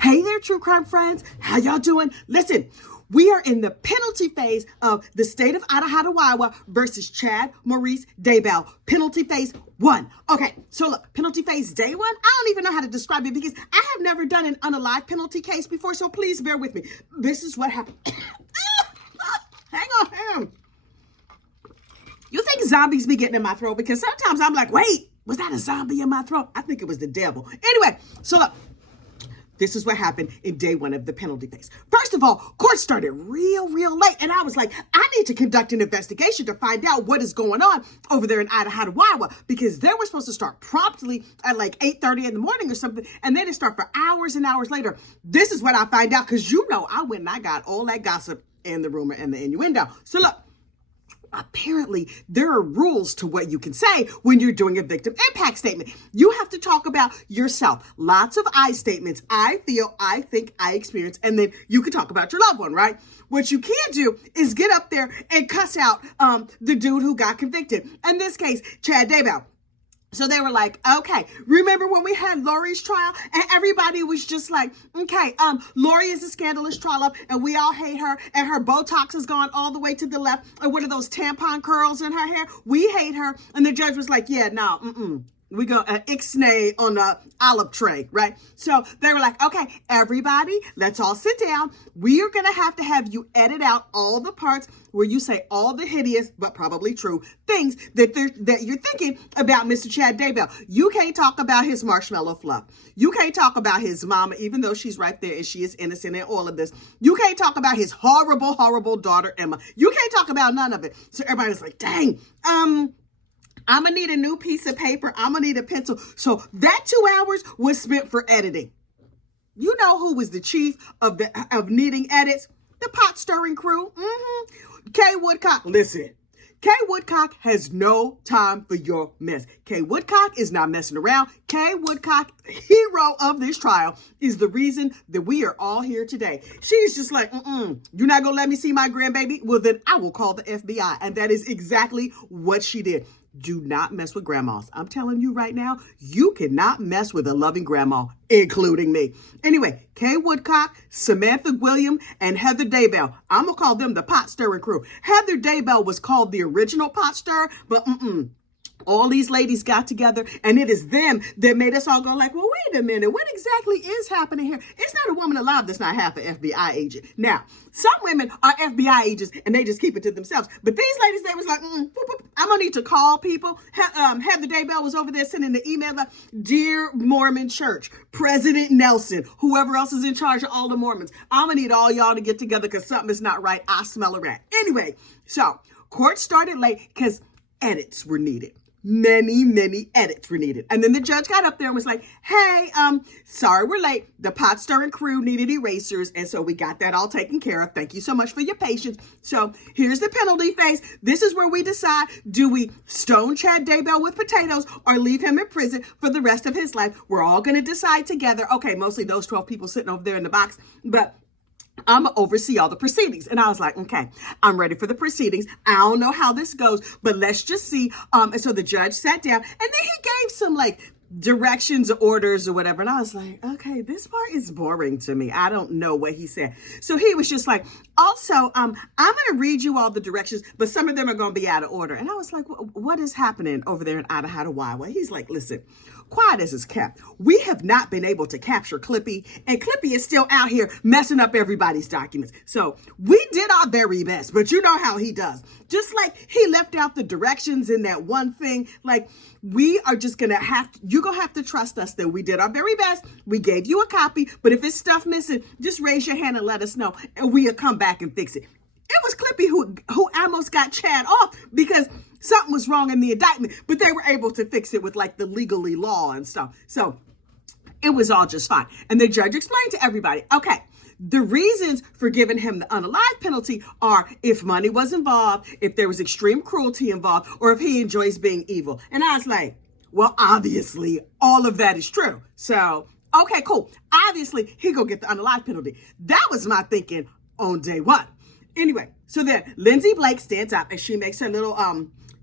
Hey there, true crime friends. How y'all doing? Listen, we are in the penalty phase of the state of Idaho versus Chad Maurice Daybell. Penalty phase 1. Okay, so look, penalty phase day 1, I don't even know how to describe it because I have never done an unalive penalty case before, so please bear with me. This is what happened. Hang on. You think zombies be getting in my throat? Because sometimes I'm like, wait, was that a zombie in my throat? I think it was the devil. Anyway, so look. This is what happened in day 1 of the penalty phase. First of all, court started real late. And I was like, I need to conduct an investigation to find out what is going on over there in Idaho, because they were supposed to start promptly at like 8:30 in the morning or something. And then it start for hours and hours later. This is what I find out because I went and I got all that gossip and the rumor and the innuendo. So look. Apparently, there are rules to what you can say when you're doing a victim impact statement. You have to talk about yourself. Lots of I statements. I feel, I think, I experience, and then you can talk about your loved one, right? What you can't do is get up there and cuss out the dude who got convicted. In this case, Chad Daybell. So they were like, okay, remember when we had Lori's trial and everybody was just like, okay, Lori is a scandalous trollop and we all hate her and her Botox has gone all the way to the left. And what are those tampon curls in her hair? We hate her. And the judge was like, yeah, no, we go ixnay on the olive tray, right? So they were like, okay, everybody, let's all sit down. We are going to have you edit out all the parts where you say all the hideous, but probably true things that you're thinking about Mr. Chad Daybell. You can't talk about his marshmallow fluff. You can't talk about his mama, even though she's right there and she is innocent in all of this. You can't talk about his horrible daughter, Emma. You can't talk about none of it. So everybody's like, dang, I'm going to need a new piece of paper. I'm going to need a pencil. So that 2 hours was spent for editing. You know who was the chief of needing edits? The pot stirring crew. Kay Woodcock. Listen, Kay Woodcock has no time for your mess. Kay Woodcock is not messing around. Kay Woodcock, hero of this trial, is the reason that we are all here today. She's just like, you're not going to let me see my grandbaby? Well, then I will call the FBI. And that is exactly what she did. Do not mess with grandmas. I'm telling you right now, you cannot mess with a loving grandma, including me. Anyway, Kay Woodcock, Samantha William, and Heather Daybell. I'm going to call them the pot stirring crew. Heather Daybell was called the original pot stirrer, but all these ladies got together and it is them that made us all go like, well, wait a minute. What exactly is happening here? It's not a woman alive that's not half an FBI agent. Now, some women are FBI agents and they just keep it to themselves. But these ladies, they was like, I'm going to need to call people. Heather Daybell was over there sending the email like, Dear Mormon Church, President Nelson, whoever else is in charge of all the Mormons, I'm going to need all y'all to get together because something is not right. I smell a rat. Anyway, so court started late because edits were needed. Many edits were needed. And then the judge got up there and was like, hey, sorry we're late. The pot stirring crew needed erasers. And so we got that all taken care of. Thank you so much for your patience. So here's the penalty phase. This is where we decide, do we stone Chad Daybell with potatoes or leave him in prison for the rest of his life? We're all going to decide together. Okay, mostly those 12 people sitting over there in the box, but I'm going to oversee all the proceedings. And I was like, okay, I'm ready for the proceedings. I don't know how this goes, but let's just see. And so the judge sat down and then he gave some like directions, orders or whatever. And I was like, okay, this part is boring to me. I don't know what he said. So he was just like, also, I'm going to read you all the directions, but some of them are going to be out of order. And I was like, what is happening over there in Idaho? Well, he's like, listen, quiet as is kept. We have not been able to capture Clippy, and Clippy is still out here messing up everybody's documents. So we did our very best, but you know how he does. Just like he left out the directions in that one thing, like we are just going to you're going to have to trust us that we did our very best. We gave you a copy, but if it's stuff missing, just raise your hand and let us know, and we'll come back and fix it. It was Clippy who almost got Chad off because something was wrong in the indictment, but they were able to fix it with like the legally law and stuff. So it was all just fine. And the judge explained to everybody, okay, the reasons for giving him the unalive penalty are if money was involved, if there was extreme cruelty involved, or if he enjoys being evil. And I was like, well, obviously all of that is true. So, okay, cool. Obviously he go get the unalive penalty. That was my thinking on day 1. Anyway, so then Lindsay Blake stands up and she makes her little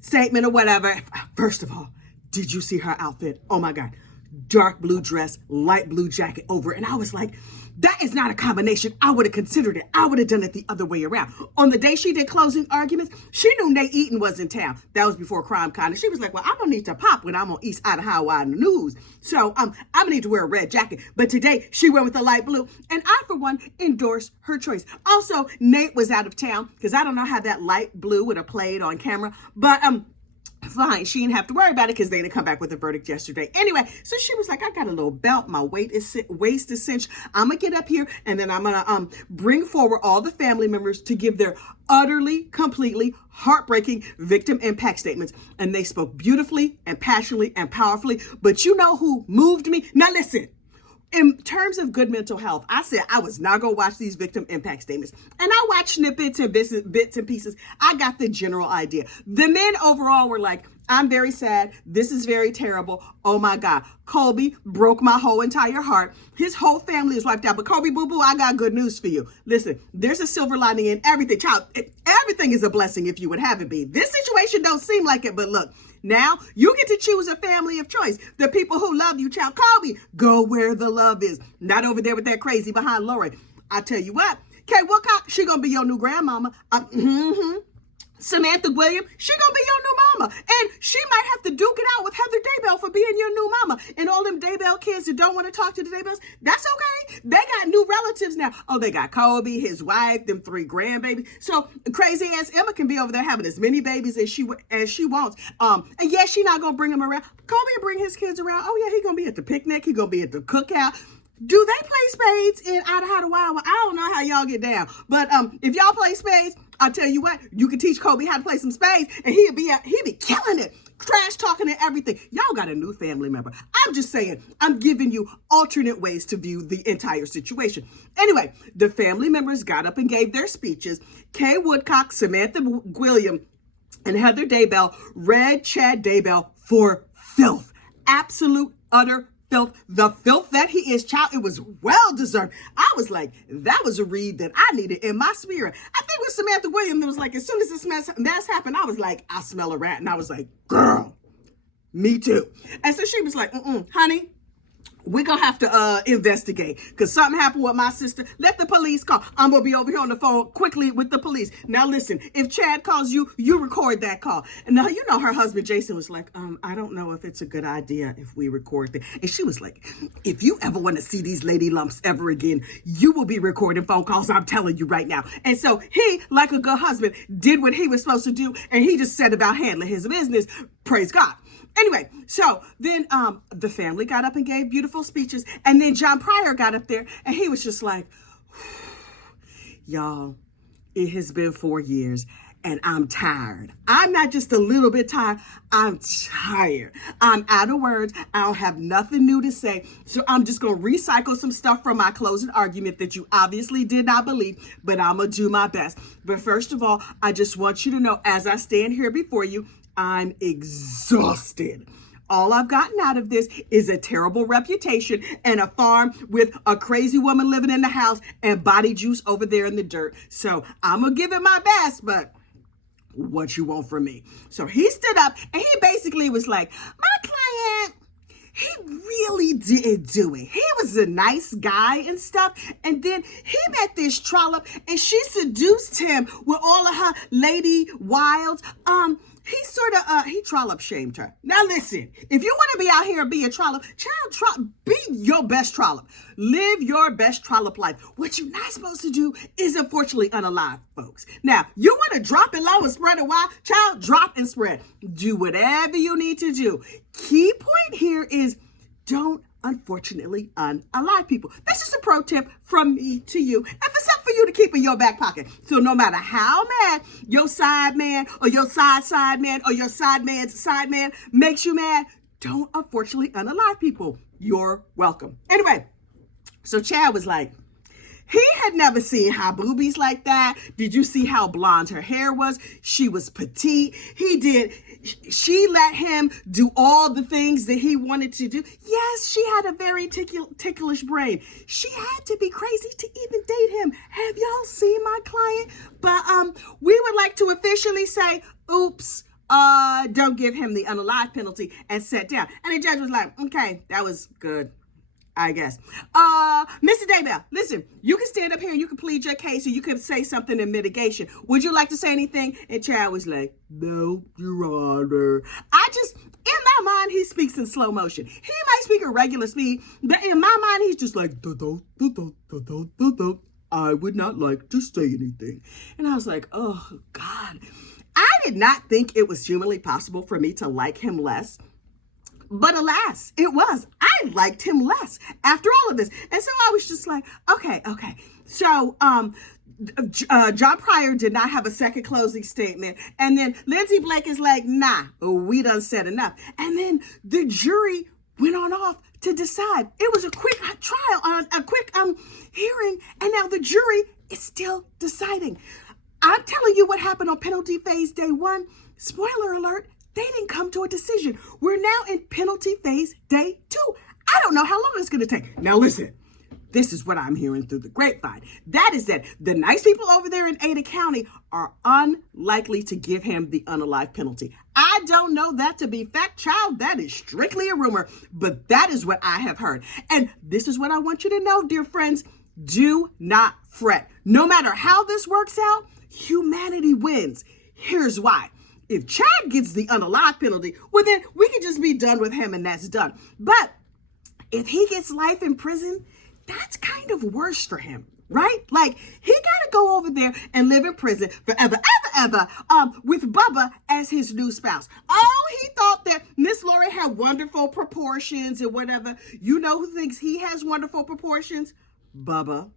statement or whatever. First of all, did you see her outfit? Oh my God. dark blue dress, light blue jacket over. And I was like, that is not a combination I would have considered it. I would have done it the other way around. On the day she did closing arguments, she knew Nate Eaton was in town. That was before CrimeCon. And she was like, well, I'm going to need to pop when I'm on East Idaho in the news. So I'm going to need to wear a red jacket. But today she went with the light blue. And I, for one, endorse her choice. Also, Nate was out of town because I don't know how that light blue would have played on camera. But fine, she didn't have to worry about it because they didn't come back with a verdict yesterday. Anyway, so she was like, I got a little belt, my waist is cinched. I'm gonna get up here and then I'm gonna bring forward all the family members to give their utterly, completely heartbreaking victim impact statements. And they spoke beautifully and passionately and powerfully. But you know who moved me? Now listen. In terms of good mental health, I said I was not going to watch these victim impact statements. And I watched snippets and bits and pieces. I got the general idea. The men overall were like, I'm very sad. This is very terrible. Oh my God. Colby broke my whole entire heart. His whole family is wiped out. But Colby, boo-boo, I got good news for you. Listen, there's a silver lining in everything. Child, everything is a blessing if you would have it be. This situation don't seem like it, but look. Now, you get to choose a family of choice. The people who love you, child, Colby, go where the love is. Not over there with that crazy behind Lori. I tell you what, Kay Woodcock, she gonna be your new grandmama. Samantha Williams, she gonna be your new mama. And she might have to duke it out with Heather Daybell for being your new mama. And all them Daybell kids that don't want to talk to the Daybells, that's okay. They got new relatives now. Oh, they got Colby, his wife, them 3 grandbabies. So crazy ass Emma can be over there having as many babies as she wants. And yes, she not gonna bring them around. Colby will bring his kids around. Oh yeah, he gonna be at the picnic. He gonna be at the cookout. Do they play spades in Idaho? I don't know how y'all get down. But if y'all play spades, I'll tell you what, you can teach Colby how to play some spades and he'll be killing it. Trash talking and everything. Y'all got a new family member. I'm just saying, I'm giving you alternate ways to view the entire situation. Anyway, the family members got up and gave their speeches. Kay Woodcock, Samantha Williams, and Heather Daybell read Chad Daybell for filth. Absolute, utter filth. The filth that he is, child. It was well deserved. I was like, that was a read that I needed in my spirit. I think with Samantha Williams, it was like, as soon as this mess happened, I was like, I smell a rat. And I was like, girl, me too. And so she was like, honey, we're going to have to investigate because something happened with my sister. Let the police call. I'm going to be over here on the phone quickly with the police. Now, listen, if Chad calls you, you record that call. And now, you know, her husband, Jason, was like, I don't know if it's a good idea if we record it. And she was like, if you ever want to see these lady lumps ever again, you will be recording phone calls. I'm telling you right now. And so he, like a good husband, did what he was supposed to do. And he just set about handling his business. Praise God. Anyway, so then the family got up and gave beautiful speeches. And then John Pryor got up there and he was just like, y'all, it has been 4 years and I'm tired. I'm not just a little bit tired. I'm tired. I'm out of words. I don't have nothing new to say. So I'm just going to recycle some stuff from my closing argument that you obviously did not believe, but I'm going to do my best. But first of all, I just want you to know, as I stand here before you, I'm exhausted. All I've gotten out of this is a terrible reputation and a farm with a crazy woman living in the house and body juice over there in the dirt. So I'm going to give it my best, but what you want from me? So he stood up and he basically was like, my client, he really didn't do it. He was a nice guy and stuff. And then he met this trollop and she seduced him with all of her lady wilds. He sort of, he trollop shamed her. Now listen, if you want to be out here and be a trollop, child, be your best trollop. Live your best trollop life. What you're not supposed to do is unfortunately unalive folks. Now, you want to drop it low and spread it wide? Child, drop and spread. Do whatever you need to do. Key point here is don't unfortunately unalive people. That's just a pro tip from me to you. And for something for you to keep in your back pocket. So no matter how mad your side man or your side man or your side man's side man makes you mad, don't unfortunately unalive people. You're welcome. Anyway, so Chad was like, he had never seen high boobies like that. Did you see how blonde her hair was? She was petite. She let him do all the things that he wanted to do. Yes, she had a very ticklish brain. She had to be crazy to even date him. Have y'all seen my client? But we would like to officially say, oops, don't give him the unalive penalty, and sat down. And the judge was like, okay, that was good, I guess. Mr. Daybell, listen, you can stand up here and you can plead your case, or you can say something in mitigation. Would you like to say anything? And Chad was like, no, Your Honor. In my mind, he speaks in slow motion. He might speak at regular speed, but in my mind, he's just like, I would not like to say anything. And I was like, oh, God. I did not think it was humanly possible for me to like him less. But alas, it was. I liked him less after all of this. And so I was just like, okay. So, John Pryor did not have a second closing statement. And then Lindsay Blake is like, nah, we done said enough. And then the jury went on off to decide. It was a quick trial, a quick hearing. And now the jury is still deciding. I'm telling you what happened on penalty phase day 1. Spoiler alert, they didn't come to a decision. We're now in penalty phase day 2. I don't know how long it's going to take. Now listen. This is what I'm hearing through the grapevine. That is that the nice people over there in Ada County are unlikely to give him the unalive penalty. I don't know that to be fact, child. That is strictly a rumor, but that is what I have heard. And this is what I want you to know, dear friends. Do not fret. No matter how this works out, humanity wins. Here's why. If Chad gets the unalive penalty, well, then we can just be done with him and that's done. But if he gets life in prison, that's kind of worse for him, right? Like, he got to go over there and live in prison forever, ever, with Bubba as his new spouse. Oh, he thought that Miss Lori had wonderful proportions and whatever. You know who thinks he has wonderful proportions? Bubba.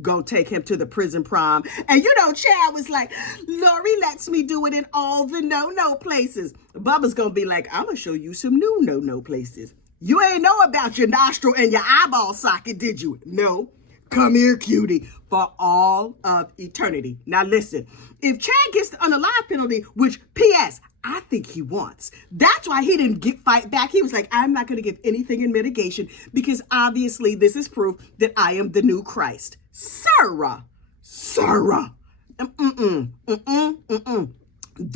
Go take him to the prison prom. And you know, Chad was like, Lori lets me do it in all the no-no places. Bubba's going to be like, I'm going to show you some new no-no places. You ain't know about your nostril and your eyeball socket, did you? No. Come here, cutie, for all of eternity. Now listen, if Chad gets the unalive penalty, which P.S., I think he wants. That's why he didn't fight back. He was like, I'm not going to give anything in mitigation because obviously this is proof that I am the new Christ. Sarah.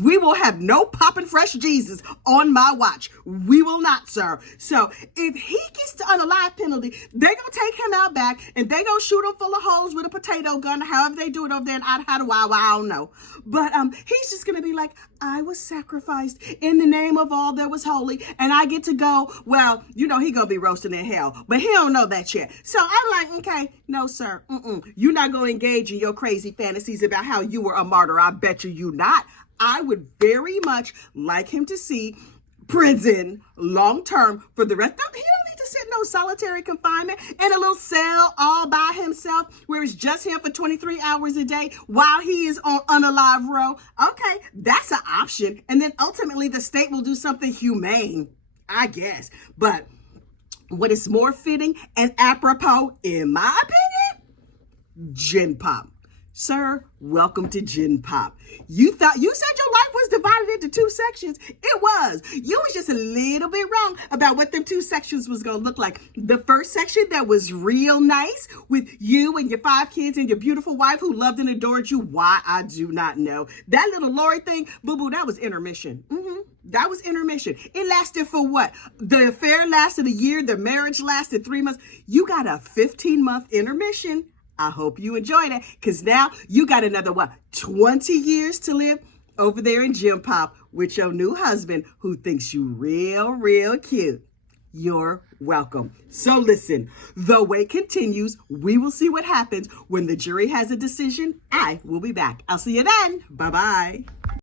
We will have no poppin' fresh Jesus on my watch. We will not, sir. So if he gets the unalive penalty, they gonna take him out back and they gonna shoot him full of holes with a potato gun, however they do it over there in Idaho. I don't know. But he's just gonna be like, I was sacrificed in the name of all that was holy, and I get to go. Well, you know he gonna be roasting in hell, but he don't know that yet. So I'm like, okay, no, sir. You're not gonna engage in your crazy fantasies about how you were a martyr. I bet you not. I would very much like him to see prison long term for the rest. He don't need to sit in no solitary confinement in a little cell all by himself where it's just him for 23 hours a day while he is on unalive row. Okay, that's an option. And then ultimately the state will do something humane, I guess. But what is more fitting and apropos, in my opinion, Gin Pop. Sir, welcome to Gin Pop. You said your life was divided into 2 sections. It was. You was just a little bit wrong about what them 2 sections was going to look like. The first section that was real nice with you and your 5 kids and your beautiful wife who loved and adored you. Why, I do not know. That little Lori thing, boo-boo, that was intermission. That was intermission. It lasted for what? The affair lasted a year. The marriage lasted 3 months. You got a 15-month intermission. I hope you enjoyed it, because now you got another, 20 years to live over there in Gin Pop with your new husband who thinks you real cute. You're welcome. So listen, the wait continues. We will see what happens when the jury has a decision. I will be back. I'll see you then. Bye-bye.